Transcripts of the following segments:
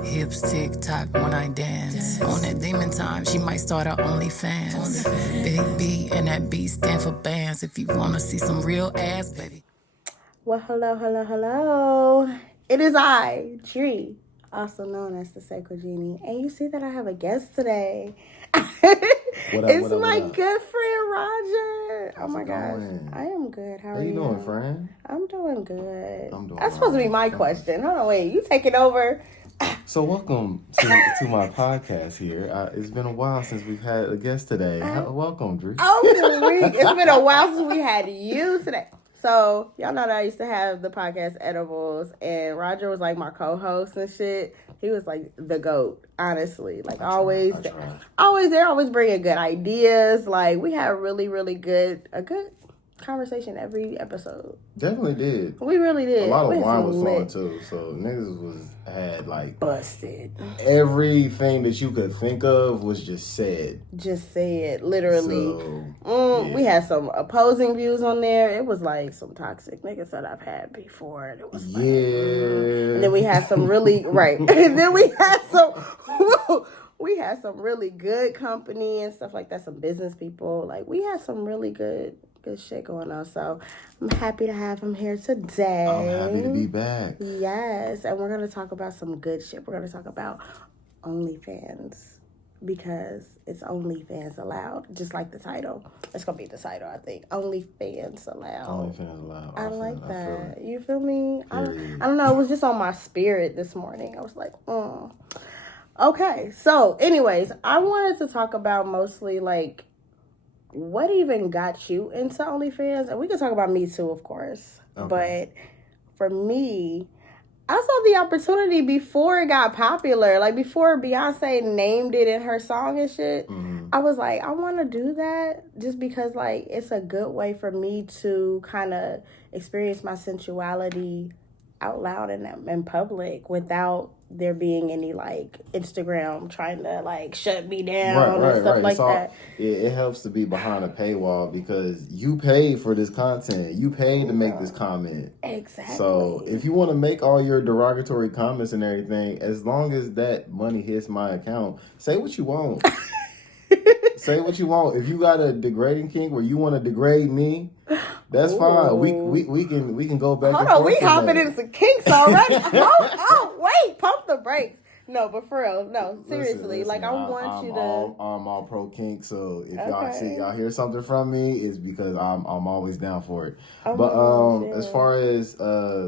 Hips tick tock when I dance. On that demon time, she might start her OnlyFANs. Big B and that B stand for bands. If you wanna see some real ass, baby. Well, hello. It is I, Dree, also known as the Sacred Genie. And you see that I have a guest today. It's my good friend, Rahjer. Oh my gosh. I am good. How are you? How you doing, friend? I'm doing good. I'm doing That's supposed to be my question. Hold on, wait. You taking over? So welcome to my podcast here. It's been a while since we've had a guest today. Welcome, Dree. It's been a while since we had you today. So, y'all know that I used to have the podcast Edibles, and Rahjer was like my co-host and shit. He was like the GOAT, honestly. Like, always bringing good ideas. Like, we had a really good conversation every episode. Definitely did. We really did. A lot of wine was flowing too, so niggas had like busted. Everything that you could think of was just said. Literally. So, we had some opposing views on there. It was like some toxic niggas that I've had before. And it was like, And then we had some really right. And then we had some really good company and stuff like that. Some business people. Like, we had some really good shit going on. So I'm happy to have him here today. I'm happy to be back. Yes. And we're going to talk about some good shit. We're going to talk about OnlyFans, because it's OnlyFans allowed, just like the title. It's going to be the title, I think. OnlyFans allowed. OnlyFans allowed. I like that. You feel me? I don't know. It was just on my spirit this morning. I was like, Okay. So anyways, I wanted to talk about mostly like what even got you into OnlyFans? And we can talk about me too, of course. Okay. But for me, I saw the opportunity before it got popular. Like, before Beyonce named it in her song and shit. Mm-hmm. I was like, I want to do that just because, like, it's a good way for me to kind of experience my sensuality out loud in public without there being any like Instagram trying to like shut me down and stuff like that. It helps to be behind a paywall because you paid for this content. You paid to make this comment. Exactly. So if you want to make all your derogatory comments and everything, as long as that money hits my account, say what you want. Say what you want. If you got a degrading kink where you want to degrade me, that's fine. We can go back. Hold on, we hopping into kinks already. Wait, pump the brakes. No, but for real, no, seriously. Listen, like, I'm all pro kink. So if y'all hear something from me, it's because I'm always down for it. As far as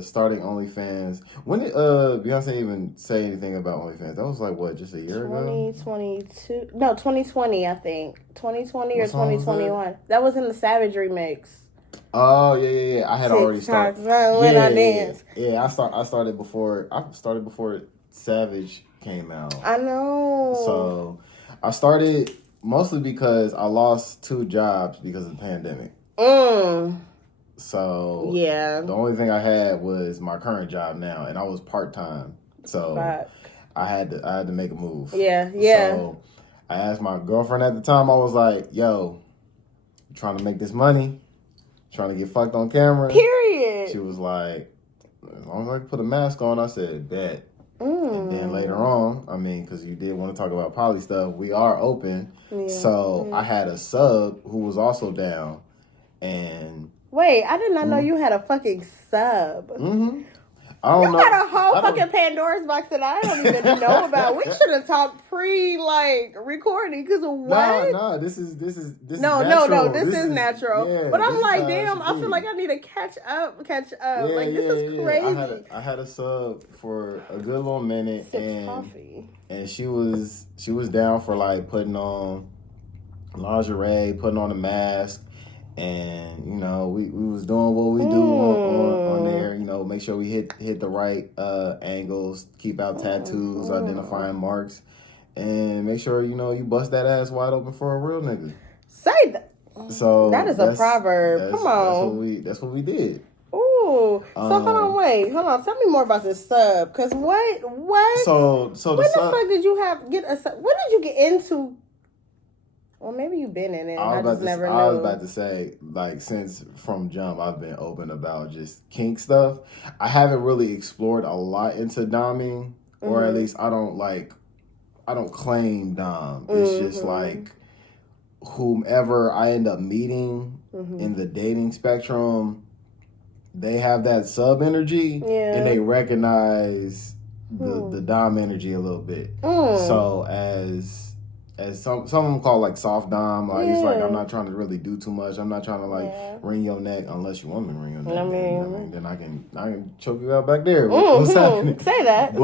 starting OnlyFans, when did Beyonce even say anything about OnlyFans? That was like what, just a year ago? 2022? No, 2020. I think 2020 or 2021. That was in the Savage remix. Oh yeah. I had already started. Yeah. I started before Savage came out. I know. So I started mostly because I lost 2 jobs because of the pandemic. So yeah, the only thing I had was my current job now, and I was part-time. So I had to make a move. Yeah. So I asked my girlfriend at the time. I was like, "Yo, I'm trying to make this money. Trying to get fucked on camera." Period. She was like, "As long as I can put a mask on," I said, "Bet." And then later on, I mean, because you did want to talk about poly stuff, we are open. Yeah. So I had a sub who was also down. And wait, I did not know you had a fucking sub. Mm-hmm. You had a whole fucking Pandora's box that I don't even know about. We should have talked recording, because what? No, this is natural. No, this is natural. Yeah, but I'm like, damn, I feel like I need to catch up. Yeah, like, this is crazy. I had a sub for a good little minute, and she was down for like putting on lingerie, putting on a mask. And, you know, we was doing what we do on there, you know, make sure we hit the right angles, keep out tattoos, identifying marks, and make sure, you know, you bust that ass wide open for a real nigga. Say that. So that is a proverb. Come on. That's what we did. Ooh. So hold on. Tell me more about this sub. Because what? So when the fuck did you get a sub? When did you get into? Well, maybe you've been in it. I just never knew. I was about to say, like, since from jump, I've been open about just kink stuff. I haven't really explored a lot into doming. or at least I don't claim dom. It's just like whomever I end up meeting in the dating spectrum, they have that sub energy and they recognize the dom energy a little bit. So as some of them call like soft dom, like it's like I'm not trying to really do too much. I'm not trying to like wring your neck unless you want me to wring your neck. I mean, then I can choke you out back there. What's happening? Say that.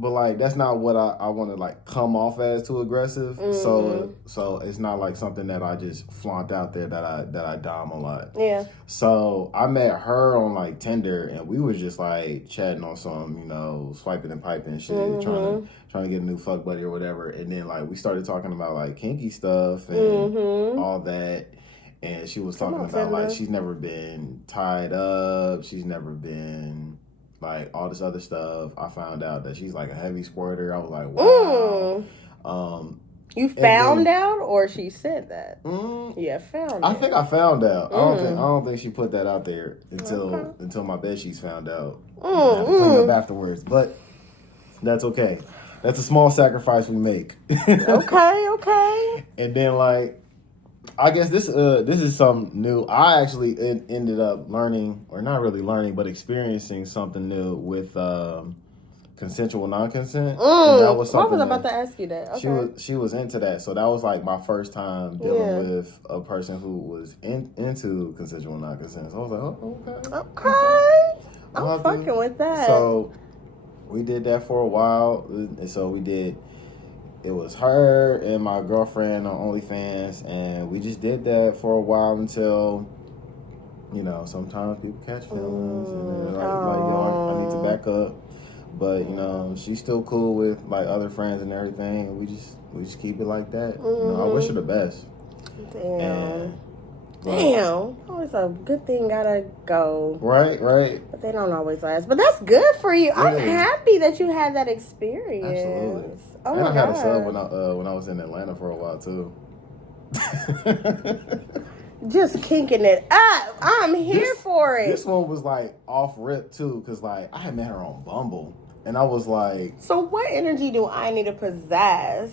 But like that's not what I want to like come off as too aggressive. So it's not like something that I just flaunt out there that I dom a lot. Yeah. So I met her on like Tinder and we were just like chatting on some, swiping and piping and shit, trying to get a new fuck buddy or whatever. And then like we started talking about like kinky stuff and all that. And she was talking about like she's never been tied up, she's never been like all this other stuff. I found out that she's like a heavy squirter. I was like, wow. You found out, or she said that? Yeah, found. I think I found out. I don't think she put that out there until my bed sheets found out. I had to clean up afterwards, but that's okay. That's a small sacrifice we make. Okay. And then like, I guess this is something new. I actually ended up learning, or not really learning, but experiencing something new with consensual non-consent. That was something. I was about to ask you that. Okay. She was into that, so that was like my first time dealing with a person who was into consensual non-consent. So I was like, oh, okay. I'm fucking with that. So we did that for a while, and so we did. It was her and my girlfriend on OnlyFans, and we just did that for a while until, sometimes people catch feelings, and then like, I need to back up. But she's still cool with like other friends and everything, and we just keep it like that. I wish her the best. Damn. Oh, it's a good thing gotta go. Right. But they don't always last. But that's good for you. I'm happy that you had that experience. Absolutely. Oh and my I had God. a sub when I was in Atlanta for a while too. Just kinking it up. I'm here for it. This one was like off rip too, because like I had met her on Bumble, and I was like, so what energy do I need to possess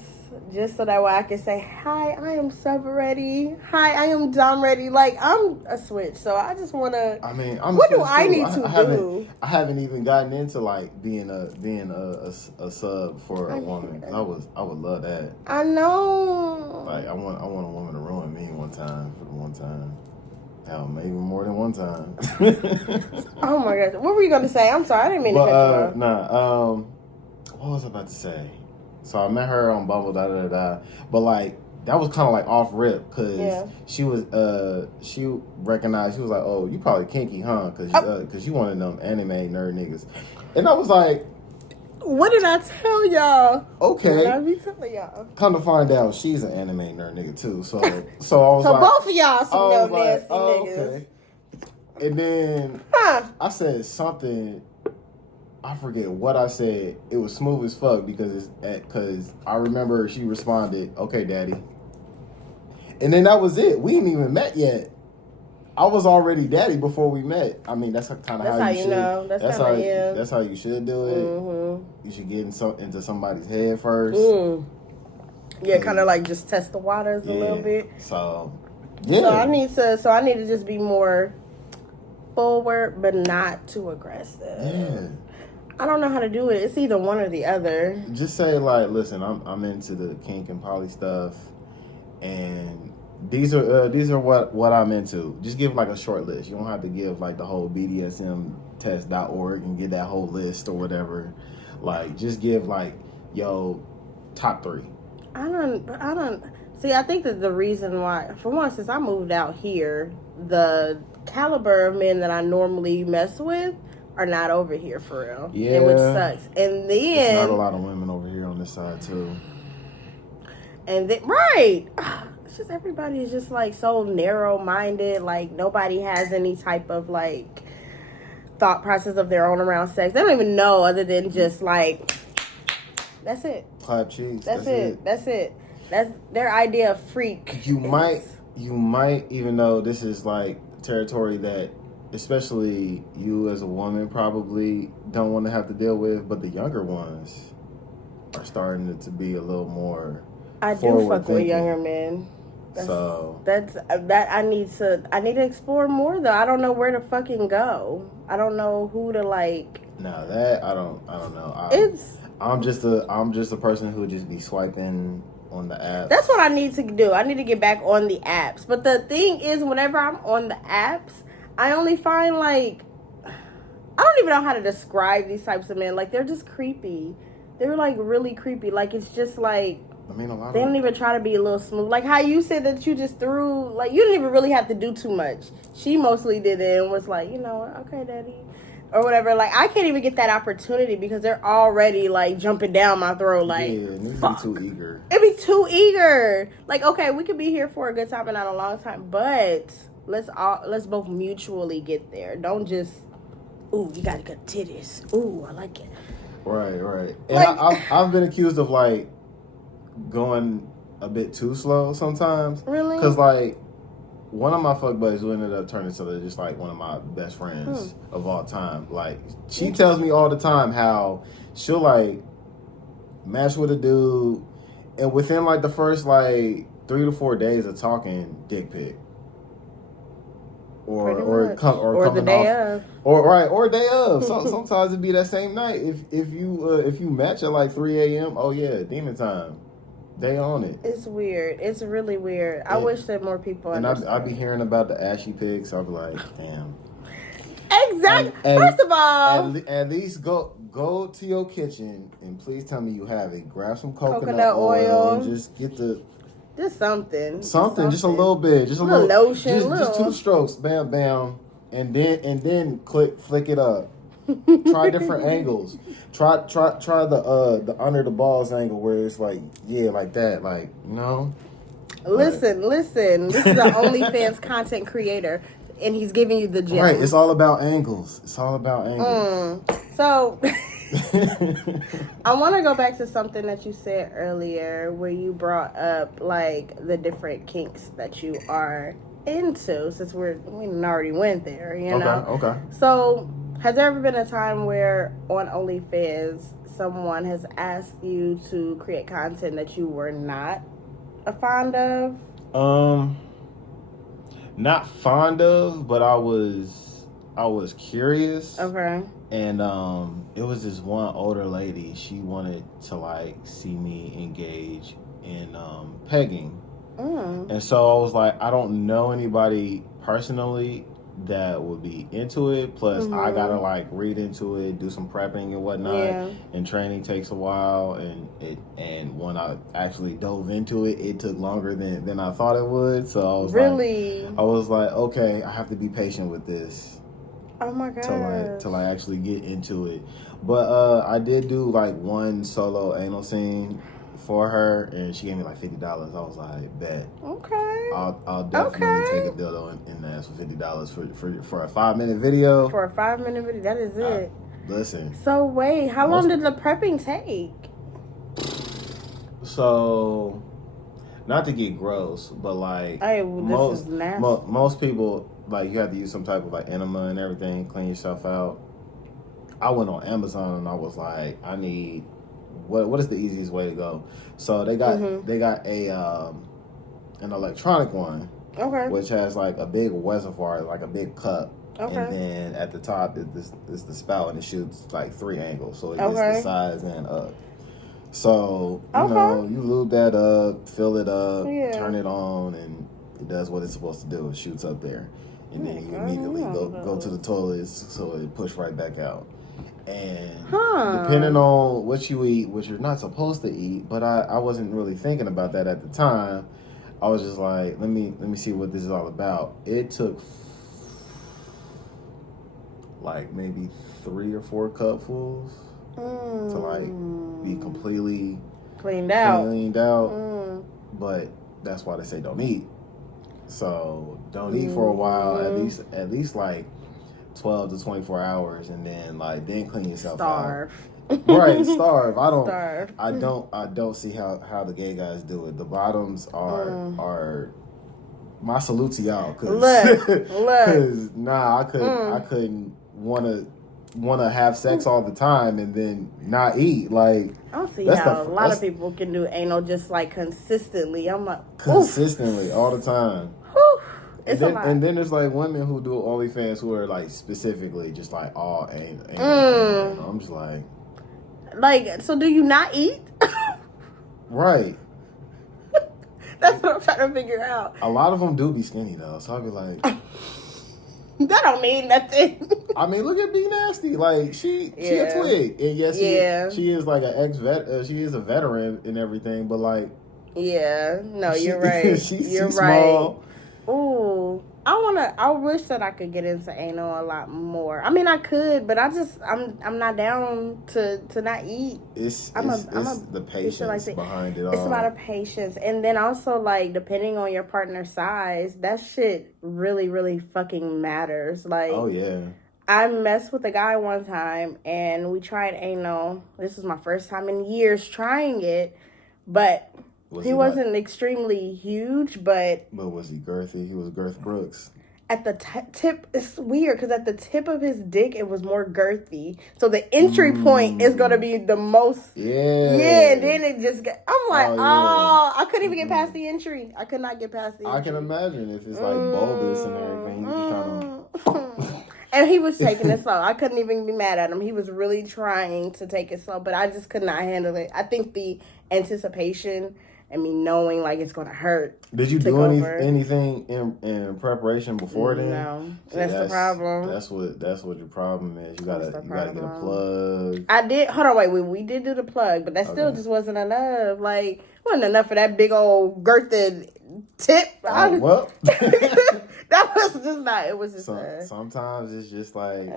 just so that way I can say, hi, I am sub ready. Hi, I am dom ready. Like, I'm a switch, so I just want to. I mean, what do I need to do? I haven't even gotten into like being a sub for a woman. I would love that. I know. Like, I want a woman to ruin me one time. Hell, maybe more than one time. Oh my gosh, what were you gonna say? I'm sorry, I didn't mean to cut you off. What was I about to say? So I met her on Bumble, but like that was kind of like off rip because she recognized, she was like, oh, you probably kinky, huh? Because you one of them anime nerd niggas, and I was like, what did I tell y'all? Okay, what did I be telling y'all? Come to find out, she's an anime nerd nigga too. So I was so like, both of y'all some nasty niggas. Okay. And then I said something. I forget what I said. It was smooth as fuck because I remember she responded, "Okay, daddy." And then that was it. We ain't even met yet. I was already daddy before we met. I mean, that's kind of how you should. Know. That's how you should do it. Mm-hmm. You should get into somebody's head first. Yeah, kind of like just test the waters a little bit. So, yeah. So I need to just be more forward, but not too aggressive. Yeah. I don't know how to do it. It's either one or the other. Just say like, listen, I'm into the kink and poly stuff, and these are what I'm into. Just give like a short list. You don't have to give like the whole BDSMtest.org and get that whole list or whatever. Like, just give like, top 3. I don't see. I think that the reason why, for one, since I moved out here, the caliber of men that I normally mess with are not over here for real. Yeah, which sucks. And then there's not a lot of women over here on this side too. And then right, it's just everybody is just like so narrow-minded. Like nobody has any type of like thought process of their own around sex. They don't even know other than just like that's it. Clap cheeks. That's it. That's their idea of freak. You might, even though this is like territory that especially you as a woman probably don't want to have to deal with, but the younger ones are starting to be a little more. I do fuck with younger men. That's I need to explore more though. I don't know where to fucking go. I don't know who to like. No, that I don't know. I'm just a person who just be swiping on the apps. That's what I need to do. I need to get back on the apps. But the thing is, whenever I'm on the apps, I only find like, I don't even know how to describe these types of men. Like, they're just creepy. They're like really creepy. Like, it's just like, they don't even try to be a little smooth. Like how you said that you just threw, like, you didn't even really have to do too much. She mostly did it and was like, you know, okay, daddy, or whatever. Like, I can't even get that opportunity because they're already like jumping down my throat. Like, fuck. Be too eager. It'd be too eager. Like, okay, we could be here for a good time and not a long time, but let's both mutually get there. Don't just, ooh, you got good titties. Ooh, I like it. Right. And like, I've been accused of like going a bit too slow sometimes. Really? Because like one of my fuck buddies who ended up turning to just like one of my best friends of all time. Like she tells me all the time how she'll like match with a dude, and within like the first like 3 to 4 days of talking, dick pic. Or the day of. Or day of. So sometimes it'd be that same night. If you match at like 3 a.m., oh yeah, demon time. They own it. It's weird. It's really weird. I wish that more people understood. And I'd be hearing about the ashy pigs. I'd be like, damn. Exactly. First of all, at least go to your kitchen and please tell me you have it. Grab some coconut oil. And just get just something. Just a little bit. Just a little lotion. Just 2 strokes. Bam, bam. And then flick it up. Try different angles. Try the under the balls angle where it's like, yeah, like that. Like, you know? Listen. This is an OnlyFans content creator. And he's giving you the gem. Right. It's all about angles. So... I want to go back to something that you said earlier where you brought up like the different kinks that you are into, since we already went there, you know? Okay. So has there ever been a time where on OnlyFans someone has asked you to create content that you were not fond of? Not fond of, but I was curious. Okay. And it was this one older lady. She wanted to like see me engage in pegging. And so I was like, I don't know anybody personally that would be into it. Plus I gotta like read into it, do some prepping and whatnot. Yeah. And training takes a while, and when I actually dove into it, it took longer than I thought it would. So I was like, okay, I have to be patient with this. Oh my god! Till I actually get into it, but I did do like one solo anal scene for her, and she gave me like $50. I was like, bet. Okay. I'll definitely take a dildo in the ass for $50 for a 5-minute video. For a 5-minute video, that is it. Listen. So wait, how long did the prepping take? So, not to get gross, but like this is nasty. Most people. Like, you have to use some type of, like, enema and everything, clean yourself out. I went on Amazon and I was like, I need, what is the easiest way to go? So they got a an electronic one, which has, like, a big reservoir, like a big cup. Okay. And then at the top is the spout, and it shoots, like, 3 angles. So it gets the sides and up. So, you know, you lube that up, fill it up, turn it on, and it does what it's supposed to do. It shoots up there. And then you immediately go to the toilet so it push right back out. And depending on what you eat, what you're not supposed to eat, but I wasn't really thinking about that at the time. I was just like, let me see what this is all about. It took like maybe 3 or 4 cupfuls to like be completely cleaned out. But that's why they say don't eat. So don't eat for a while, at least like 12 to 24 hours, and then clean yourself out. Right, starve. I don't see how the gay guys do it. The bottoms are my salute to y'all. Look. Cause I couldn't wanna have sex all the time and then not eat. Like, I don't see how a lot of people can do anal just like consistently. I'm like, consistently all the time. Whew. It's a lot. And then there's like women who do OnlyFans who are like specifically just like all anal. I'm just like, so do you not eat? Right. That's what I'm trying to figure out. A lot of them do be skinny though, so I'll be like, that don't mean nothing. I mean, look at B Nasty. Like she a twig, and yes, she is like an ex-vet. She is a veteran and everything, but like, you're right. You're right. Small. Ooh, I wish that I could get into anal a lot more. I mean, I could, but I'm not down to not eat. It's the patience behind it all. It's a lot of patience, and then also like depending on your partner's size, that shit really, really fucking matters. Like, oh yeah. I messed with a guy one time, and we tried anal. This was my first time in years trying it, but. He wasn't extremely huge, but was he girthy? He was Girth Brooks. At the tip, it's weird because at the tip of his dick, it was more girthy. So the entry point is going to be the most. Yeah. Yeah, and then it just got. I'm like, I couldn't even get past the entry. I could not get past the entry. I can imagine if it's like bulbous and everything. You just trying to. And he was taking it slow. I couldn't even be mad at him. He was really trying to take it slow, but I just could not handle it. I think the anticipation. And me knowing like it's gonna hurt. Did you do anything in preparation before then? No, that's the problem. That's what your problem is. You gotta get a plug. I did. Hold on, wait. We did do the plug, but that still just wasn't enough. Like, wasn't enough for that big old girthed tip. Well, that was just not. It was just. Sometimes it's just like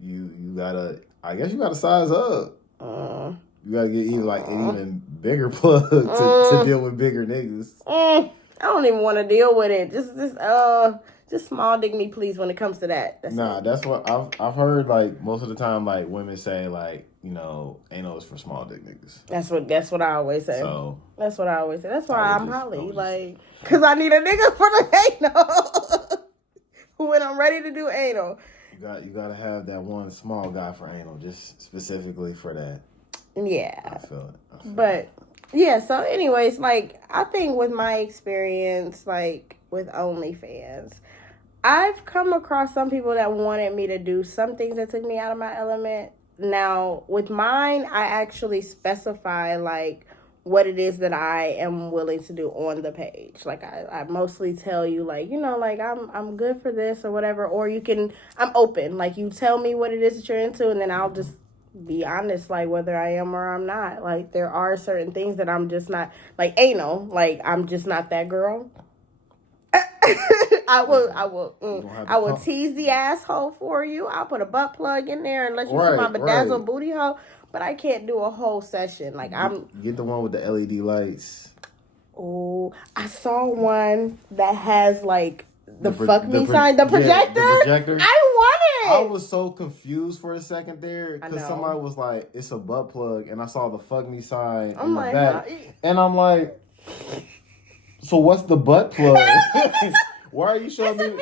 you gotta. I guess you gotta size up. You gotta get even bigger plug to deal with bigger niggas. I don't even want to deal with it. Just small dick me, please. When it comes to that, that's what I've heard. Like most of the time, like women say, like anal is for small dick niggas. That's what I always say. So that's what I always say. That's why I'm poly, like, cause I need a nigga for the anal when I'm ready to do anal. You gotta have that one small guy for anal, just specifically for that. Yeah. I feel it. But, yeah, so anyways, like, I think with my experience, like, with OnlyFans, I've come across some people that wanted me to do some things that took me out of my element. Now, with mine, I actually specify, like, what it is that I am willing to do on the page. Like, I mostly tell you, like, like, I'm good for this or whatever. Or I'm open. Like, you tell me what it is that you're into, and then I'll just be honest, like, whether I am or I'm not. Like, there are certain things that I'm just not, like, anal. Like, I'm just not that girl. I will tease the asshole for you. I'll put a butt plug in there and let you see my bedazzled booty hole. But I can't do a whole session. Like, get the one with the LED lights. Oh, I saw one that has like the fuck me sign, the projector. Yeah, the projector. I want it. I was so confused for a second there because somebody was like, "It's a butt plug," and I saw the fuck me sign in the back, and I'm like, "So what's the butt plug?" Why are you showing me?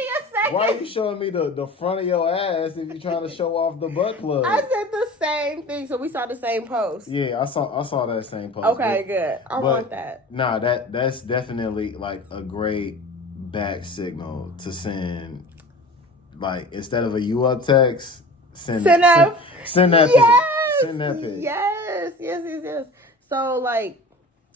Why are you showing me the front of your ass if you're trying to show off the butt plug? I said the same thing, so we saw the same post. Yeah, I saw that same post. Okay, good. I want that. Nah, that's definitely like a great back signal to send. Like, instead of a you up text, send that yes! pic. Send that pic. Yes. So, like,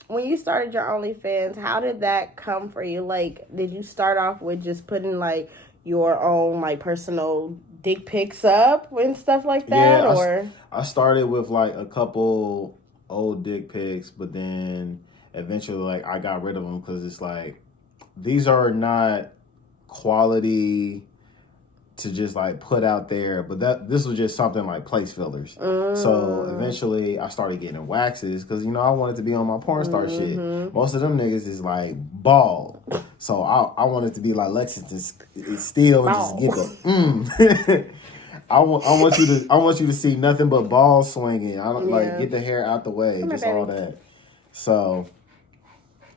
when you started your OnlyFans, how did that come for you? Like, did you start off with just putting, like, your own, like, personal dick pics up and stuff like that? Yeah, or I started with, like, a couple old dick pics, but then eventually, like, I got rid of them because it's like, these are not quality to just like put out there, but this was just something like place fillers. So eventually I started getting waxes because I wanted to be on my porn star shit. Most of them niggas is like bald, so I wanted to be like Lexington Steel and just get the I want you to see nothing but balls swinging. I don't like get the hair out the way, just all that. So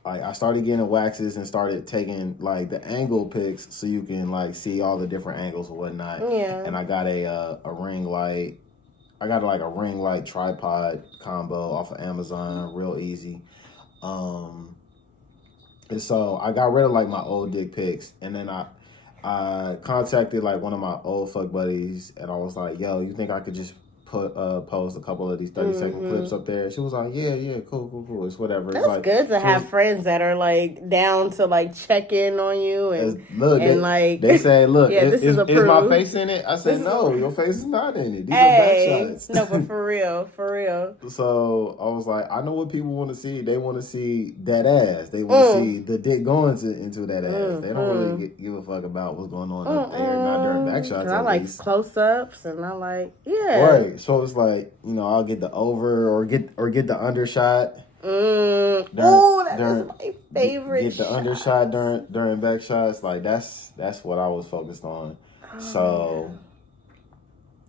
like I started getting waxes and started taking like the angle pics so you can like see all the different angles and whatnot. Yeah. And I got a ring light. I got like a ring light tripod combo off of Amazon, real easy. And so I got rid of like my old dick pics, and then I contacted like one of my old fuck buddies, and I was like, "Yo, you think I could just post a couple of these 30-second clips up there?" She was like, "Yeah, cool. It's whatever." That's it's like, good to have friends that are like down to like check in on you and they say, "Look, yeah, is my face in it?" I said, "No, your face is not in it. These are back shots." No, but for real. So I was like, I know what people want to see. They want to see that ass. They want to see the dick going into that ass. They don't really give a fuck about what's going on up there, not during back shots. I like close ups, and I like right. So it's like, I'll get the over or get the undershot. That is my favorite. Get the undershot during back shots. Like that's what I was focused on. So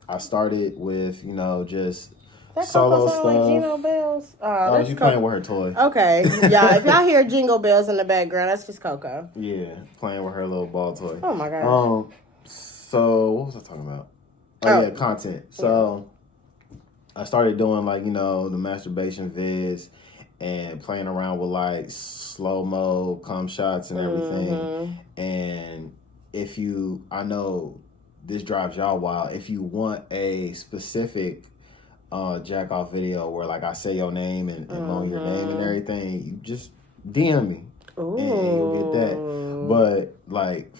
I started with just that solo stuff. Like Jingle bells. Oh, you playing with her toy? Okay, yeah. If y'all hear jingle bells in the background, that's just Coco. Yeah, playing with her little ball toy. Oh my gosh. So what was I talking about? Oh yeah, content. So I started doing like the masturbation vids and playing around with like slow-mo cum shots and everything. And I know this drives y'all wild. If you want a specific jack off video where like I say your name and moan your name and everything, you just DM me. Ooh. And you'll get that. But like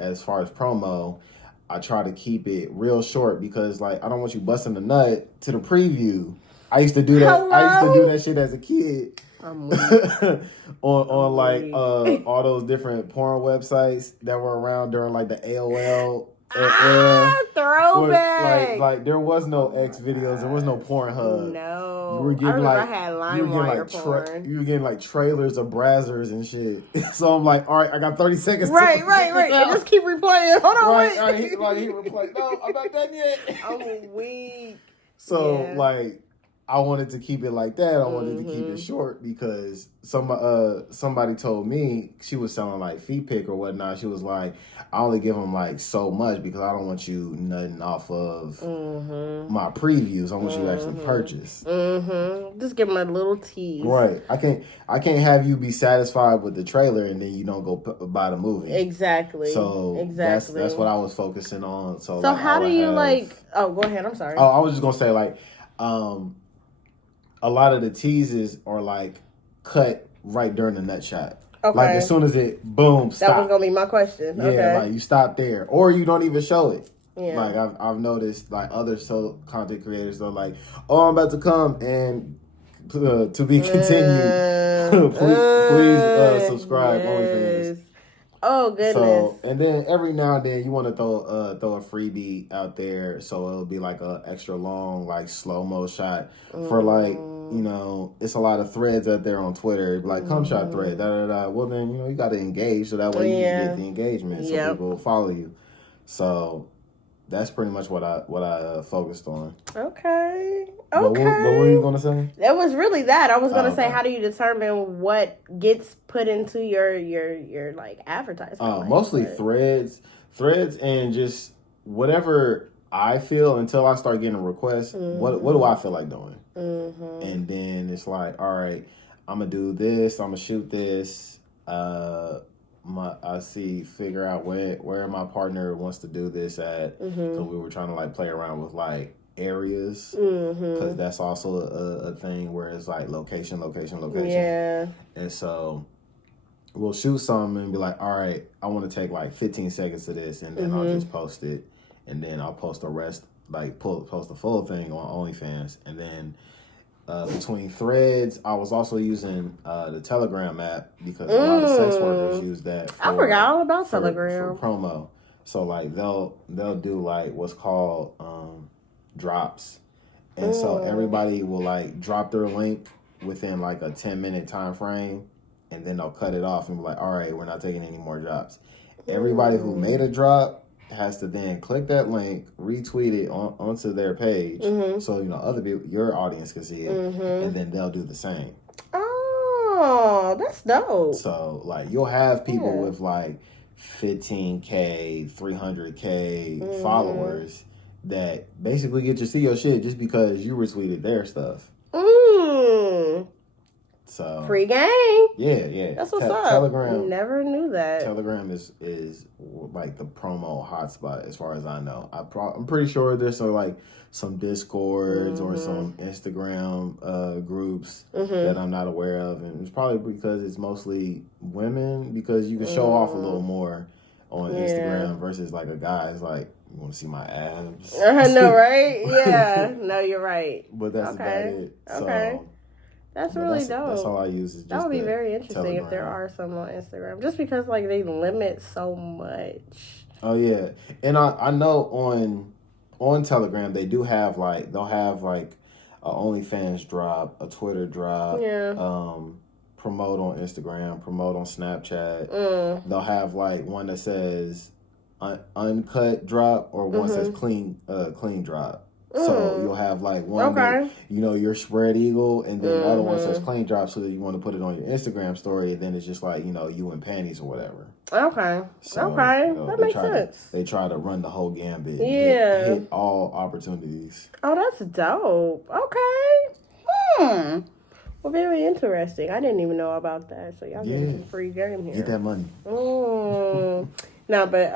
as far as promo, I try to keep it real short because like I don't want you busting the nut to the preview. I used to do that. Hello? I used to do that shit as a kid. on like all those different porn websites that were around during like the AOL era. Throwback. Like there was no X videos. There was no Pornhub. No. You were getting I had LimeWire porn. You were getting like trailers of Brazzers and shit. So I'm like, all right, I got 30 seconds. Right. And just keep replaying. Hold on, wait. He replayed. No, I'm not done yet. I'm weak. So like, I wanted to keep it like that. I wanted to keep it short because somebody told me, she was selling like feet pick or whatnot. She was like, I only give them like so much because I don't want you nutting off of my previews. I want you to actually purchase. Just give them a little tease. Right. I can't have you be satisfied with the trailer and then you don't go buy the movie. Exactly. So that's what I was focusing on. So like, how do you oh, go ahead. I'm sorry. Oh, I was just gonna say like, a lot of the teases are like cut right during the nut shot. Okay. Like as soon as it boom, stop. That was gonna be my question. Yeah, like you stop there, or you don't even show it. Yeah. Like I've noticed like other content creators are like, oh, I'm about to come and to be continued. please subscribe. OnlyFans. Oh goodness! So and then every now and then you want to throw a freebie out there, so it'll be like a extra long like slow mo shot for like it's a lot of threads out there on Twitter like cum shot thread Well then you got to engage so that way you can get the engagement so people will follow you. So that's pretty much what I focused on. Okay. What were you gonna say? That was really that. I was gonna say, how do you determine what gets put into your like advertisement? Mostly threads, and just whatever I feel until I start getting requests. What do I feel like doing? And then it's like, all right, I'm gonna do this. I'm gonna shoot this. Figure out where my partner wants to do this at. So we were trying to like play around with like areas because that's also a thing where it's like location. Yeah. And so we'll shoot something and be like, all right, I want to take like 15 seconds of this, and then I'll just post it, and then I'll post the rest, like post the full thing on OnlyFans, and then. Between threads, I was also using the Telegram app because a lot of sex workers use that. I forgot all about Telegram for promo. So like they'll do like what's called drops, and so everybody will like drop their link within like a 10-minute time frame, and then they'll cut it off and be like, all right, we're not taking any more drops. Everybody who made a drop has to then click that link, retweet it onto their page, so other people, your audience, can see it, and then they'll do the same. Oh, Oh, that's dope. So, like, you'll have people with, like, 15K, 300K followers that basically get to see your shit just because you retweeted their stuff. So free game. Yeah. That's what's up. Telegram. Never knew that. Telegram is like the promo hotspot as far as I know. I'm pretty sure there's some Discords or some Instagram groups that I'm not aware of, and it's probably because it's mostly women, because you can show off a little more on Instagram versus like a guy. It's like, you want to see my abs? I know, right? Yeah. No, you're right. But that's about it. Okay. So, that's really dope. That's all I use. Is just that would be very interesting Telegram. If there are some on Instagram, just because like they limit so much. Oh yeah, and I know on Telegram they do have they'll have a OnlyFans drop, a Twitter drop, promote on Instagram, promote on Snapchat. They'll have one that says uncut drop or one says clean drop. So you'll have one that, your spread eagle, and then the other one says clean drop, so that you want to put it on your Instagram story, and then it's just you in panties or whatever. Okay. So, that makes sense. They try to run the whole gambit. Yeah. Hit all opportunities. Oh, that's dope. Okay. Well, very interesting. I didn't even know about that. So y'all getting some free game here. Get that money. No, but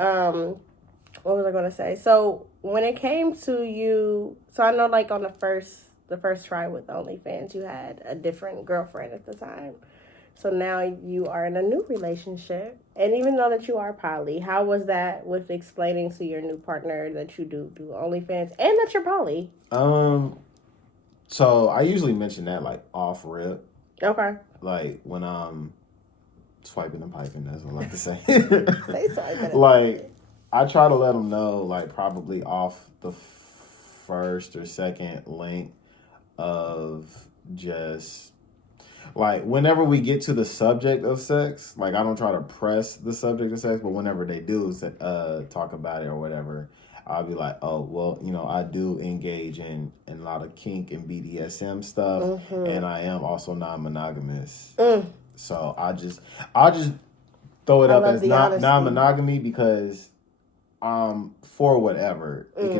what was I going to say? So when it came to you, so I know on the first try with OnlyFans, you had a different girlfriend at the time. So now you are in a new relationship. And even though that you are poly, how was that with explaining to your new partner that you do OnlyFans and that you're poly? So I usually mention that off rip. Okay. When I'm swiping and piping, as I like to say. They swiping. I try to let them know, probably off the first or second link of just, whenever we get to the subject of sex, I don't try to press the subject of sex, but whenever they do talk about it or whatever, I'll be like, oh, well, I do engage in a lot of kink and BDSM stuff, and I am also non-monogamous. So I just throw it up as non-monogamy because for whatever. It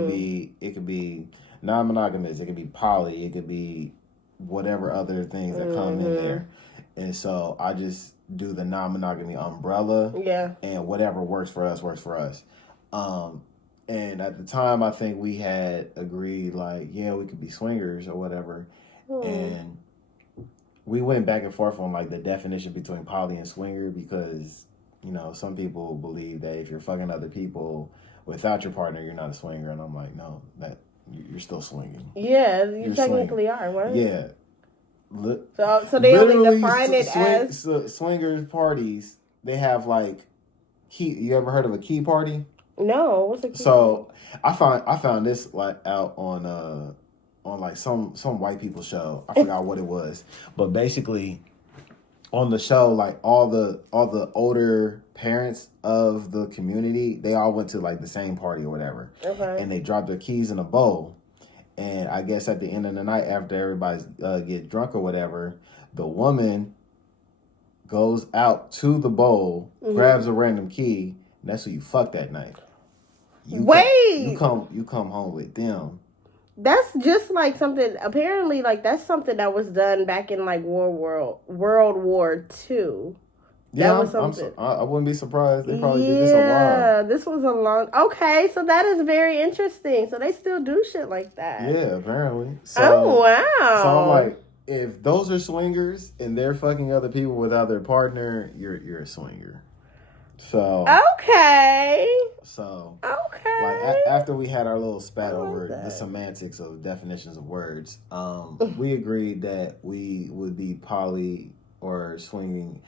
could be non-monogamous, it could be poly, it could be whatever other things that come in there. And so I just do the non-monogamy umbrella. Yeah. And whatever works for us, works for us. And at the time, I think we had agreed, we could be swingers or whatever. And we went back and forth on, the definition between poly and swinger because, some people believe that if you're fucking other people without your partner, you're not a swinger. And I'm like, no, that you're still swinging. Yeah, you technically are, right? Yeah. So they only define it as... swingers parties, they have, key... You ever heard of a key party? No, what's a key? So I found this out on some white people show. I forgot what it was, but basically on the show, all the older parents of the community, they all went to the same party or whatever. Okay. And they dropped their keys in a bowl. And I guess at the end of the night, after everybody get drunk or whatever, the woman goes out to the bowl, grabs a random key, and that's who you fuck that night. You come home with them. That's just something. Apparently, that's something that was done back in World War II. Yeah, was something. I wouldn't be surprised. They probably did this a while. Yeah, this was a long... Okay, so that is very interesting. So they still do shit like that. Yeah, apparently. So, oh, wow. So I'm like, if those are swingers and they're fucking other people without their partner, you're a swinger. So... Okay. So... Okay. After we had our little spat over the semantics of definitions of words, we agreed that we would be poly or swinging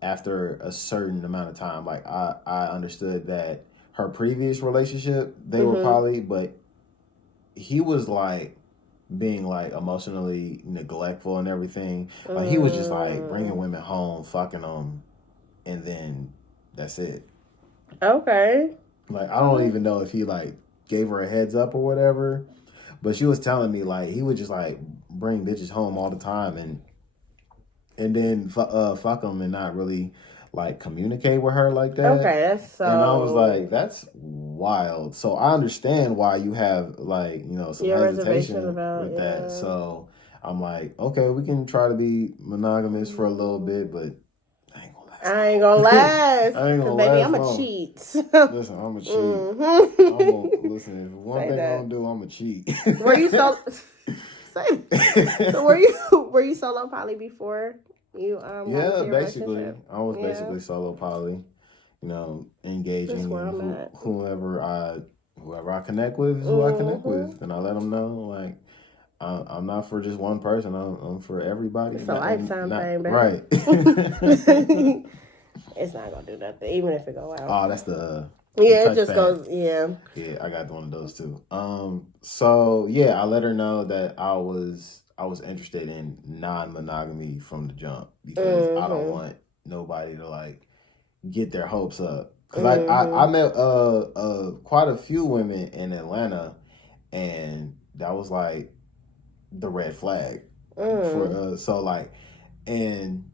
after a certain amount of time. I understood that her previous relationship, they were poly, but he was being emotionally neglectful and everything. He was just bringing women home, fucking them, and then that's it. Okay. I don't even know if he gave her a heads up or whatever, but she was telling me he would just bring bitches home all the time, and and then fuck them and not really like communicate with her like that. Okay, that's so. And I was like, that's wild. So I understand why you have like, you know, some hesitation about, with that. So I'm like, okay, we can try to be monogamous for a little bit, but I ain't gonna last. I ain't gonna baby, last. I'm a cheat. Listen, I'm a cheat. Listen, if one thing I'm gonna do, I'm a cheat. Were you so? So were you solo poly before you yeah, basically I was basically solo poly. You know, engaging whoever I connect with is who I connect with, and I let them know like I'm not for just one person. I'm for everybody. It's a lifetime thing, baby. Right. It's not gonna do nothing, even if it go out. Oh, that's the. Yeah, it just goes. Yeah. Yeah, I got one of those too. So yeah, I let her know that I was interested in non-monogamy from the jump because I don't want nobody to like get their hopes up. Because I met quite a few women in Atlanta, and that was like the red flag for so like, and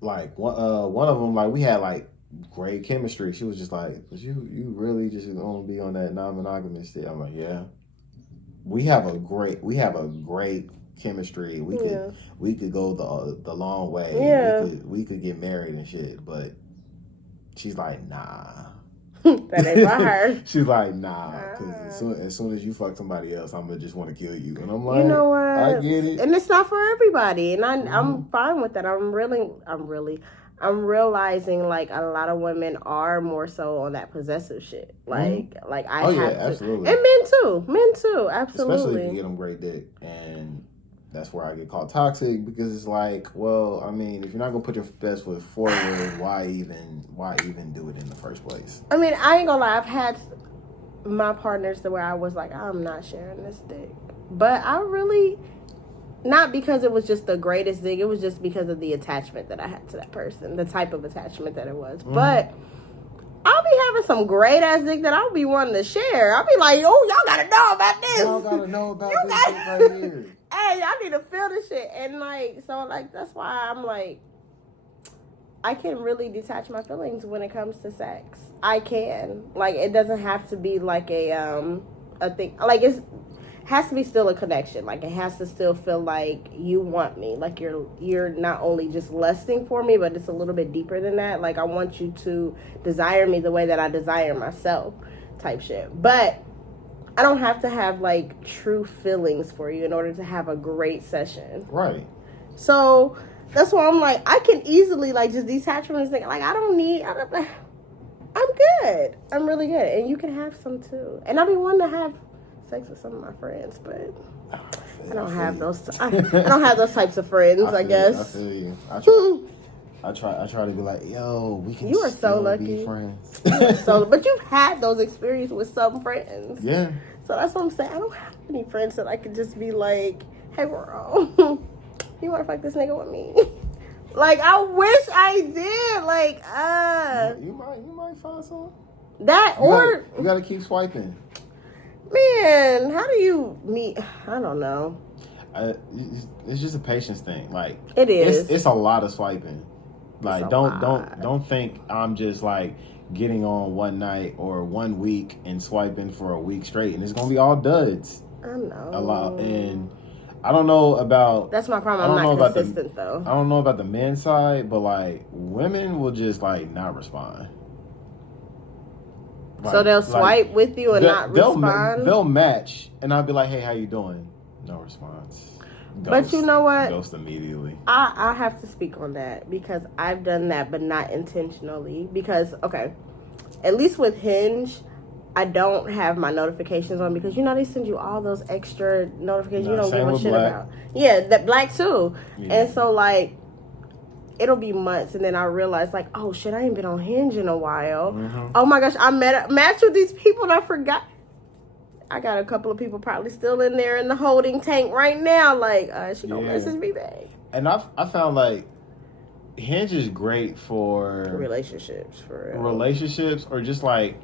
like one of them, like we had like great chemistry. She was just like, you really just gonna be on that non-monogamous shit? I'm like, yeah. We have a great chemistry. We could go the long way. Yeah. We could get married and shit. But she's like, nah. That ain't for her. She's like, nah. Because as soon as you fuck somebody else, I'm gonna just want to kill you. And I'm like, you know what? I get it. And it's not for everybody. And I'm fine with that. I'm realizing like a lot of women are more so on that possessive shit. Like I have to, absolutely. And men too, absolutely. Especially if you get them great dick, and that's where I get called toxic because it's like, well, I mean, if you're not gonna put your best foot forward, why even do it in the first place? I mean, I ain't gonna lie. I've had my partners to where I was like, I'm not sharing this dick, but I really. Not because it was just the greatest thing. It was just because of the attachment that I had to that person. The type of attachment that it was. But I'll be having some great ass dick that I'll be wanting to share. I'll be like, oh, y'all gotta know about this. Y'all gotta know about this shit right here. Hey, y'all need to feel this shit. And like, so like, that's why I'm like, I can really detach my feelings when it comes to sex. I can. Like, it doesn't have to be like a thing. Like, it has to be still a connection. Like, it has to still feel like you want me. Like, you're not only just lusting for me, but it's a little bit deeper than that. Like, I want you to desire me the way that I desire myself type shit. But I don't have to have, like, true feelings for you in order to have a great session. Right. So, that's why I'm like, I can easily, like, just detach from this thing. Like, I'm good. I'm really good. And you can have some, too. And I'll be wanting to have sex with some of my friends, but I don't have those. I don't have those types of friends. I guess. I feel you. I try to be like, yo, we can. You are so lucky. Be friends. But you've had those experiences with some friends. Yeah. So that's what I'm saying. I don't have any friends that I could just be like, hey, bro, you want to fuck this nigga with me? Like, I wish I did. Like, you might find some. You gotta keep swiping. Man, how do you meet? I don't know. It's just a patience thing. Like, it is. It's a lot of swiping. Like, don't think I'm just like getting on one night or 1 week and swiping for a week straight, and it's gonna be all duds. I know. A lot, and I don't know about. That's my problem. I'm not consistent though. I don't know about the men's side, but like women will just like not respond. Like, so they'll swipe with you and not respond? They'll match, and I'll be like, hey, how you doing? No response. Ghost. But you know what? Ghost immediately. I have to speak on that because I've done that, but not intentionally. Because, okay, at least with Hinge, I don't have my notifications on because, you know, they send you all those extra notifications you don't give a shit about. Yeah, that Black too. Yeah. And so, like, it'll be months, and then I realize, like, oh shit, I ain't been on Hinge in a while. Mm-hmm. Oh my gosh, I matched with these people and I forgot. I got a couple of people probably still in there in the holding tank right now. Like, she gonna message me back. And I found like Hinge is great for relationships, or just like,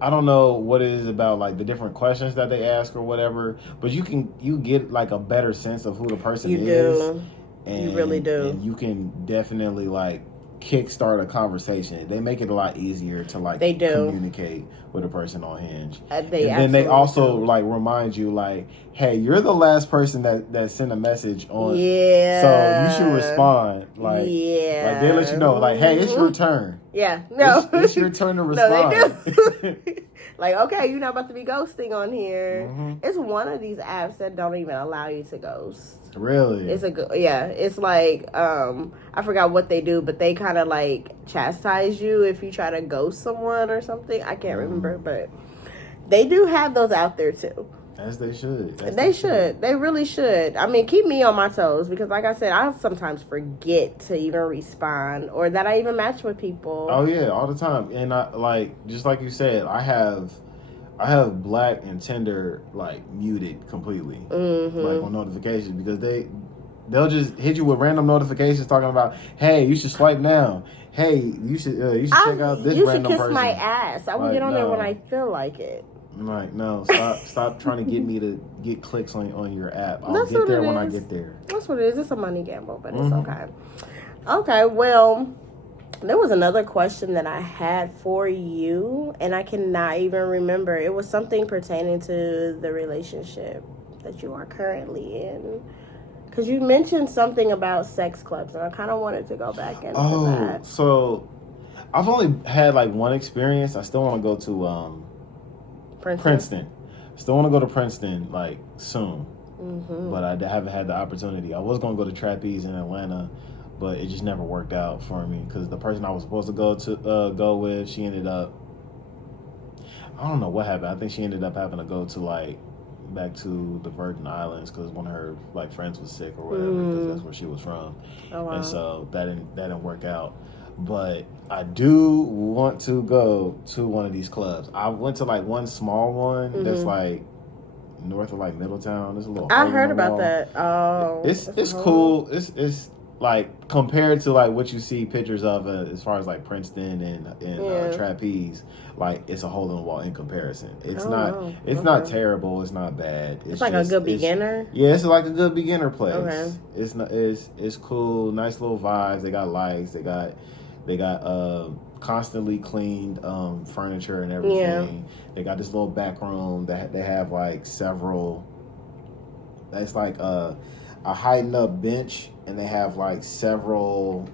I don't know what it is about like the different questions that they ask or whatever, but you get like a better sense of who the person is. And, you really do. And you can definitely like kickstart a conversation. They make it a lot easier to like communicate with a person on Hinge. And then they also like remind you like, hey, you're the last person that sent a message on. Yeah. So you should respond. Like, like they let you know like, hey, it's your turn. Yeah. No. It's your turn to respond. No, they do. Like, okay, you're not about to be ghosting on here. Mm-hmm. It's one of these apps that don't even allow you to ghost. Really? It's it's like I forgot what they do, but they kind of like chastise you if you try to ghost someone or something. I can't remember, but they do have those out there too. As they should. They should. They really should. I mean, keep me on my toes because, like I said, I sometimes forget to even respond or that I even match with people. Oh yeah, all the time. And I like just like you said, I have Black and Tinder like muted completely, like on notifications because they'll just hit you with random notifications talking about, hey, you should swipe now. Hey, you should check out this random person. You should kiss my ass. I will get on there when I feel like it. I'm like, no, stop trying to get me to get clicks on your app. I'll get there when I get there. That's what it is. It's a money gamble, but it's okay. Okay, well, there was another question that I had for you, and I cannot even remember. It was something pertaining to the relationship that you are currently in. Because you mentioned something about sex clubs, and I kind of wanted to go back into that. So I've only had like one experience. I still want to go to Princeton. Still want to go to Princeton like soon, but I haven't had the opportunity. I was going to go to Trapeze in Atlanta, but it just never worked out for me because the person I was supposed to go with, she ended up, I don't know what happened. I think she ended up having to go to like back to the Virgin Islands because one of her like friends was sick or whatever because that's where she was from. Oh, wow. And so that didn't work out. But I do want to go to one of these clubs. I went to like one small one that's like north of like Middletown. There's a little. I heard about that. Oh, it's cool. It's like compared to like what you see pictures of as far as like Princeton and Trapeze. Like it's a hole in the wall in comparison. It's not terrible. It's not bad. It's like a good beginner. Yeah, it's like a good beginner place. Okay. It's cool. Nice little vibes. They got lights. They got constantly cleaned furniture and everything. Yeah. They got this little back room that they have like several. That's like a hiding up bench, and they have like several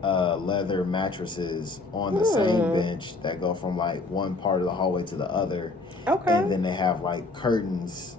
leather mattresses on the same bench that go from like one part of the hallway to the other. Okay. And then they have like curtains,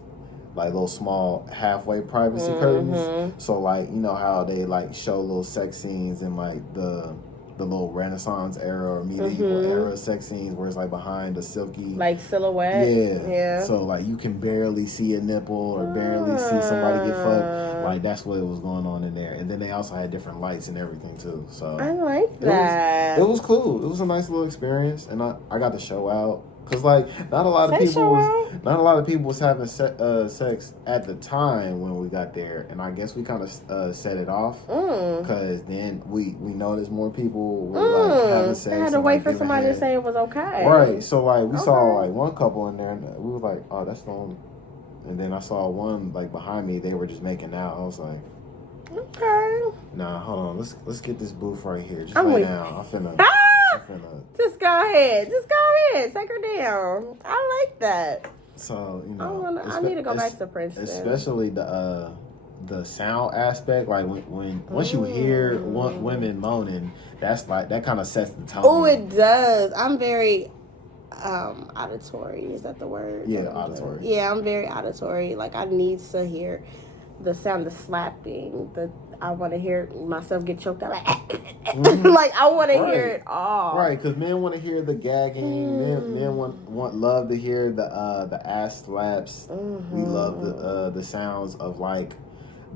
like little small halfway privacy curtains. So like, you know how they like show little sex scenes in like the little Renaissance era or medieval era sex scenes where it's like behind a silky like silhouette. Yeah. So like you can barely see a nipple or barely see somebody get fucked. Like that's what was going on in there. And then they also had different lights and everything too. So I like that. It was cool. It was a nice little experience, and I got to show out. Cause like not a lot of people was having sex at the time when we got there, and I guess we kind of set it off. Cause then we noticed more people were like having sex. They had to wait for somebody to say it was okay. Right. So like we saw like one couple in there, and we were like, oh, that's the only. And then I saw one like behind me. They were just making out. I was like, okay. Nah, hold on. Let's get this booth right here. Just right now. I'm finna. Just go ahead. Take her down. I like that. So, you know. I need to go back to Princeton. Especially the sound aspect. Like once you hear women moaning, that's like, that kind of sets the tone. Oh, it does. I'm very auditory. Is that the word? Yeah, auditory. Yeah, I'm very auditory. Like I need to hear the sound of slapping. I want to hear myself get choked out. Like I want to hear it all. Right, because men want to hear the gagging. Men want love to hear the ass slaps. We love the sounds of like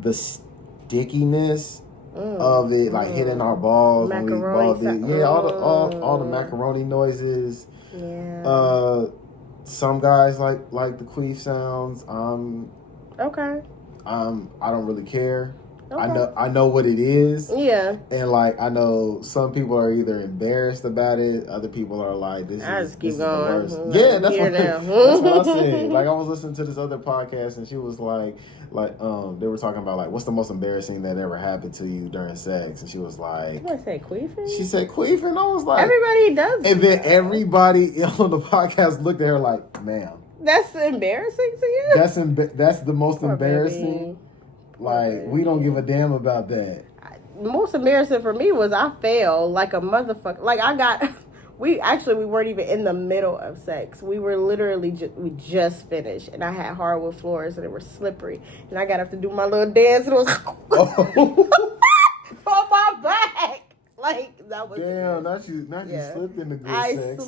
the stickiness of it, like hitting our balls macaroni when we balled it. Yeah, all the macaroni noises. Yeah. Some guys like the queef sounds. Okay. I don't really care. Okay. I know what it is. Yeah. And like I know some people are either embarrassed about it, other people are like, this is the worst. Yeah, that's what I said. Like I was listening to this other podcast and she was like they were talking about like what's the most embarrassing that ever happened to you during sex, and she was like, I say queefing. She said queefing. I was like, everybody does. And then everybody on the podcast looked at her like, ma'am, that's embarrassing to you. That's the most Poor embarrassing. Baby. Like we don't give a damn about that. Most embarrassing for me was I failed like a motherfucker. Like I got, we weren't even in the middle of sex. We were literally we just finished, and I had hardwood floors and they were slippery, and I got up to do my little dance and it was on my back. Like that was damn. Now you slipped into good sex.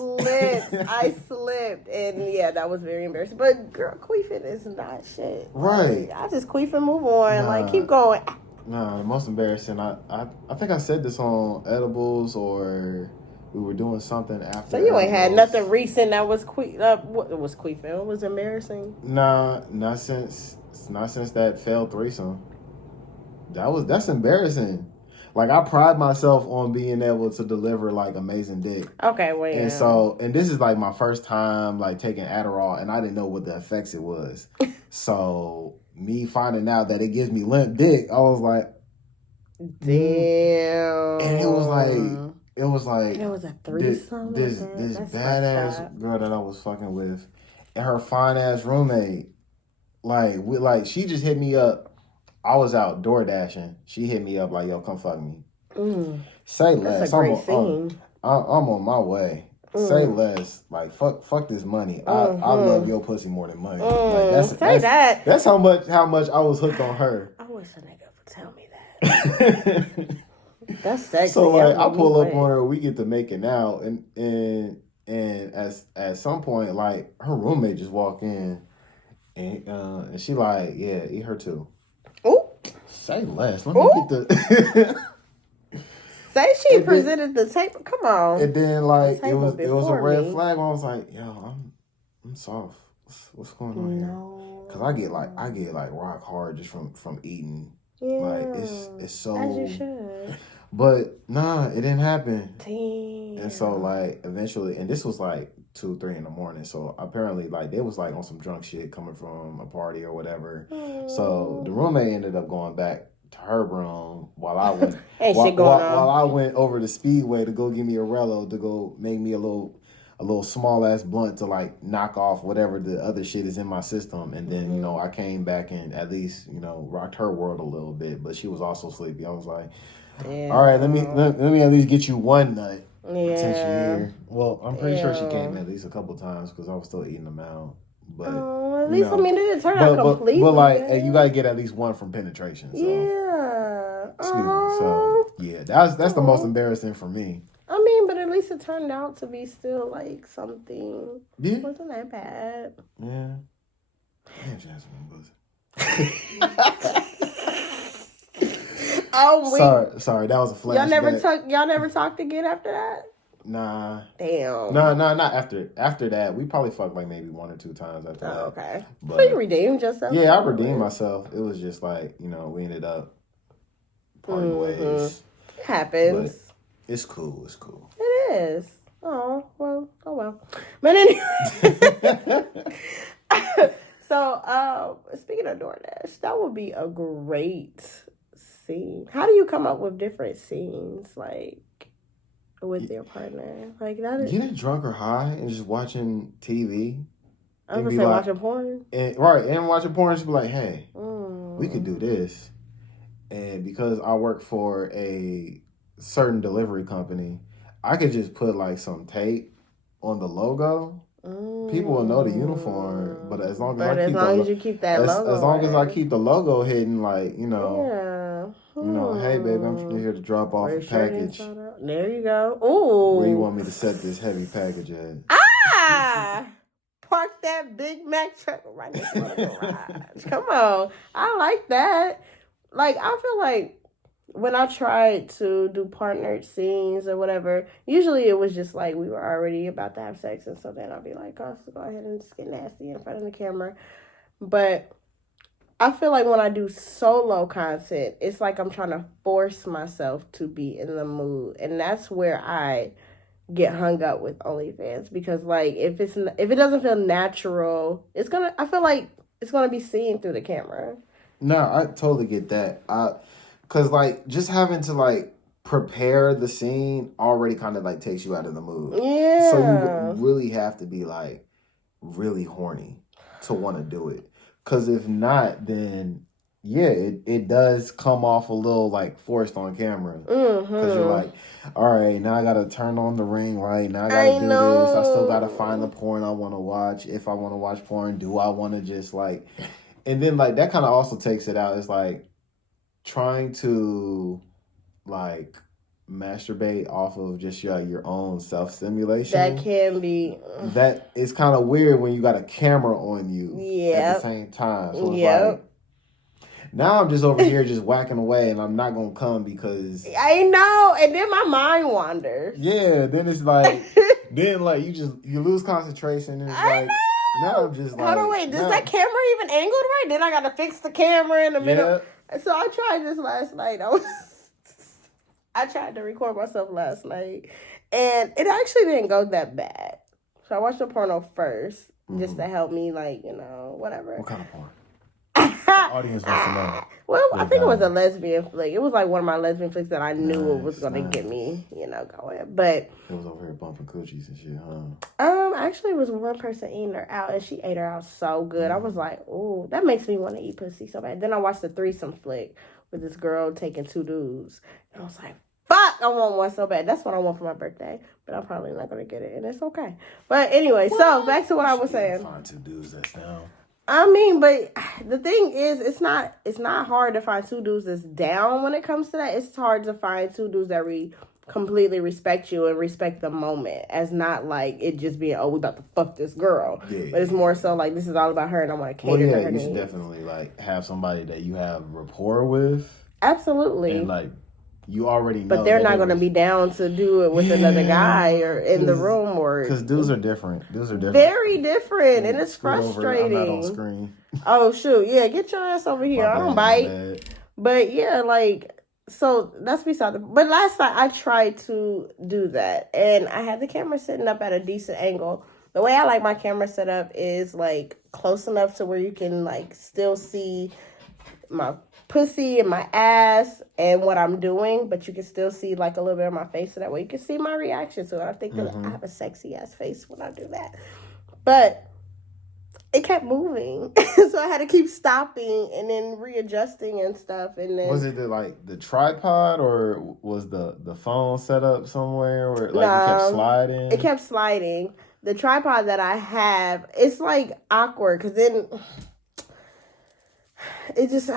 I slipped, and yeah, that was very embarrassing. But girl, queefing is not shit. Right. Like, I just queef and move on. Like keep going. Nah, the most embarrassing. I think I said this on Edibles or we were doing something after. So you ain't had nothing recent that was what was queefing? What was embarrassing? Nah, not since that failed threesome. That's embarrassing. Like I pride myself on being able to deliver like amazing dick. Okay, wait. And this is like my first time like taking Adderall, and I didn't know what the effects it was. So me finding out that it gives me limp dick, I was like, damn. And it was like it was a threesome. This badass girl that I was fucking with, and her fine ass roommate, she just hit me up. I was out door dashing. She hit me up like, "Yo, come fuck me." Say less. That's a great scene. I'm on my way. Say less. Like fuck this money. I love your pussy more than money. Like that's how much I was hooked on her. I wish a nigga would tell me that. That's sexy. So like I pull up on her, we get to making out, and at some point like her roommate just walked in, and she like, yeah, eat her too. Ooh. Say less. Let me get the. Say she presented the table. Come on. And then like it was a red flag. I was like, yo, I'm soft. What's going on here? Because I get like rock hard just from eating. Yeah. Like it's so. As you should. But nah, it didn't happen. Damn. And so like eventually, and this was like 2-3 in the morning. So apparently like they was like on some drunk shit coming from a party or whatever. So the roommate ended up going back to her room while I went while I went over to Speedway to go give me a Rello to go make me a little small ass blunt to like knock off whatever the other shit is in my system. And then I came back and at least rocked her world a little bit, but she was also sleepy. I was like, all right, let me at least get you one nut. Yeah. Since you're here. Well, I'm pretty sure she came at least a couple times because I was still eating them out. But at least I mean it didn't turn out completely. But like you gotta get at least one from penetration. So. Yeah. Excuse me. So yeah, that's the most embarrassing for me. I mean, but at least it turned out to be still like something. Yeah. It wasn't that bad. Yeah. Damn, Jasmine was. Sorry, that was a flashback. Y'all never talked again after that? Nah. Damn. No, not after that. We probably fucked like maybe 1 or 2 times after that. Okay. But you redeemed yourself. Yeah, I redeemed myself. It was just like, we ended up parting ways. It happens. But it's cool. It is. Oh well. But anyway. So, speaking of DoorDash, that would be a great scene. How do you come up with different scenes like with your partner? Like that is getting drunk or high and just watching TV. I was gonna say watching porn. And watching porn, just be like, hey, we could do this. And because I work for a certain delivery company, I could just put like some tape on the logo. People will know the uniform, but as long as you keep that logo, as long as I keep the logo hidden, like hey baby, I'm here to drop off a package. There you go. Ooh, where you want me to set this heavy package at? Park that Big Mac truck right next to the garage. Come on, I like that. Like I feel like when I tried to do partnered scenes or whatever, usually it was just like we were already about to have sex, and so then I'll be like, oh, so go ahead and just get nasty in front of the camera. But I feel like when I do solo content, it's like I'm trying to force myself to be in the mood, and that's where I get hung up with OnlyFans, because like if it doesn't feel natural, I feel like it's gonna be seen through the camera. No, I totally get that. Cause like just having to like prepare the scene already kind of like takes you out of the mood. Yeah. So you really have to be like really horny to want to do it. Cause if not, then yeah, it does come off a little like forced on camera. Cause you're like, all right, now I gotta turn on the ring light. Now I gotta do this. I still gotta find the porn I want to watch. If I want to watch porn, do I want to just like, and then like that kind of also takes it out. It's like trying to like masturbate off of just your own self-stimulation. That can be. That is kind of weird when you got a camera on you at the same time. So it's like, now I'm just over here just whacking away and I'm not going to come because... I know. And then my mind wanders. Yeah. Then it's like... then like you lose concentration and it's like... Now I'm just like... Hold on, wait. Is that camera even angled right? Then I got to fix the camera in the middle. So I tried this last night. I tried to record myself last night, and it actually didn't go that bad. So I watched the porno first, just to help me, like, whatever. What kind of porn? The audience wants to know. Well, I think it was a lesbian flick. It was like one of my lesbian flicks that I knew it was going to get me, going. But it was over here bumping coochies and shit, huh? Actually, it was one person eating her out, and she ate her out so good. I was like, ooh, that makes me want to eat pussy so bad. Then I watched the threesome flick with this girl taking 2 dudes, and I was like, fuck, I want one so bad. That's what I want for my birthday, but I'm probably not going to get it, and it's okay. But anyway, so back to what I was saying. Find 2 dudes that's down. I mean, but the thing is, it's not hard to find 2 dudes that's down when it comes to that. It's hard to find 2 dudes that completely respect you and respect the moment, as not like it just being, oh, we about to fuck this girl. Yeah, but it's more so like this is all about her and I want to cater to her needs. You should definitely like have somebody that you have rapport with. Absolutely. And like you already know. But they're not going to be down to do it with another guy or in the room or... Because dudes are different. Very different. And it's frustrating. I'm not on screen. Oh, shoot. Yeah, get your ass over here. I don't bite. But yeah, like... So that's beside the... But last night I tried to do that. And I had the camera sitting up at a decent angle. The way I like my camera set up is like close enough to where you can like still see my pussy and my ass and what I'm doing, but you can still see like a little bit of my face, so that way you can see my reaction to it. I think that I have a sexy ass face when I do that, but it kept moving, so I had to keep stopping and then readjusting and stuff. And then was it the tripod, or was the phone set up somewhere, or like it kept sliding? It kept sliding. The tripod that I have, it's like awkward because then. It just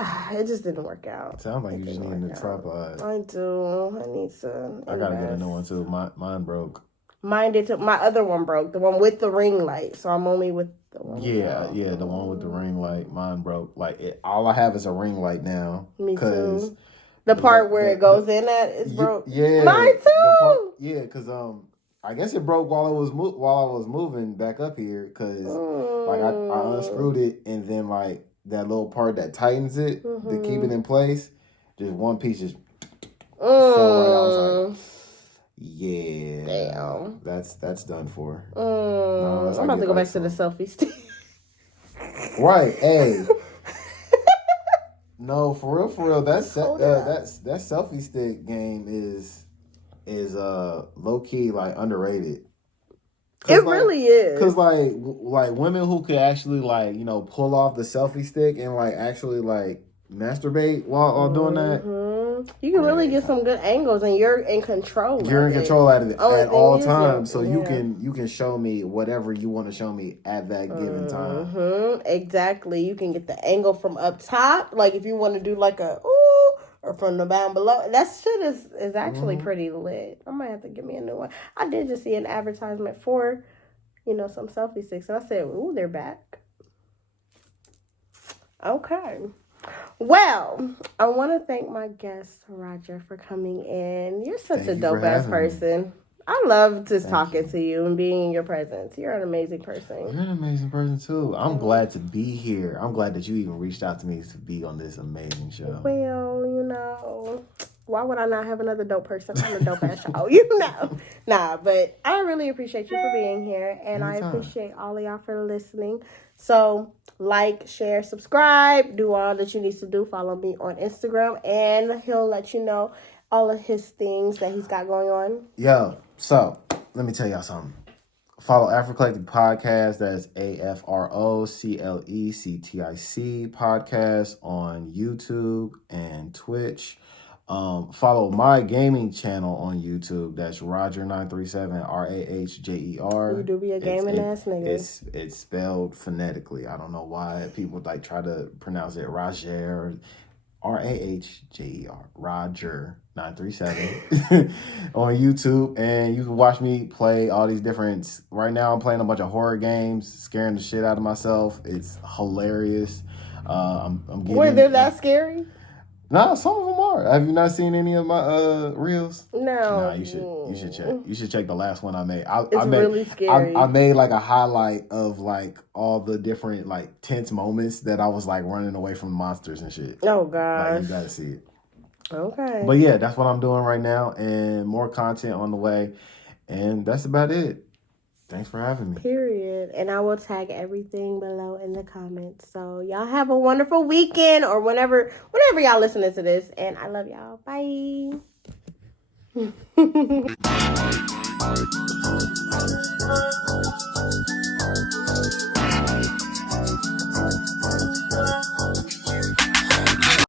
didn't work out. Sounds like you just need a new tripod. I do. I need to. I gotta get a new one too. Mine broke. Mine did too. My other one broke. The one with the ring light. So I'm only with the one. Yeah, the one with the ring light. Mine broke. Like all I have is a ring light now. Me too. The part where it goes in at is broke. Yeah. Mine too. Because I guess it broke while I was moving back up here. Because like I unscrewed it and then like. That little part that tightens it to keep it in place, just one piece just. So like, I was like, yeah, damn, that's done for. No, I'm about to go back to the selfie stick. Right, hey. No, for real. That selfie stick game is low key like underrated. It really is. Because, like women who could actually, like, pull off the selfie stick and, like, actually, like, masturbate while doing that. You can really get some good angles, and you're in control. You're in control at all times. So you can show me whatever you want to show me at that given time. Exactly. You can get the angle from up top. Like, if you want to do, like, a, ooh, or from the down below. That shit is actually pretty lit. I might have to get me a new one. I did just see an advertisement for, some selfie sticks. And I said, ooh, they're back. Okay. Well, I want to thank my guest, Rahjer, for coming in. You're such a dope-ass person. I love just talking to you and being in your presence. You're an amazing person. You're an amazing person too. I'm glad to be here. I'm glad that you even reached out to me to be on this amazing show. Well, you know, why would I not have another dope person on a dope ass show? You know, nah. But I really appreciate you for being here, and I appreciate all of y'all for listening. So, like, share, subscribe, do all that you need to do. Follow me on Instagram, and he'll let you know all of his things that he's got going on. Yo, so let me tell y'all something. Follow Afroclectic Podcast. That's AFROCLECTIC Podcast on YouTube and Twitch. Follow my gaming channel on YouTube. That's Rahjer937, RAHJER. You do be a gaming ass nigga. It's spelled phonetically. I don't know why people like try to pronounce it Rahjer, RAHJER, Rahjer937 on YouTube, and you can watch me play all these different. Right now, I'm playing a bunch of horror games, scaring the shit out of myself. It's hilarious. I'm getting. Wait, they're that scary? Nah, some of them are. Have you not seen any of my reels? No. Nah, you should check. You should check the last one I made. I made, really scary. I made like a highlight of like all the different like tense moments that I was like running away from monsters and shit. Oh gosh. Like, you gotta see it. Okay. But yeah, that's what I'm doing right now, and more content on the way. And that's about it. Thanks for having me. Period. And I will tag everything below in the comments. So y'all have a wonderful weekend or whenever y'all listening to this. And I love y'all. Bye.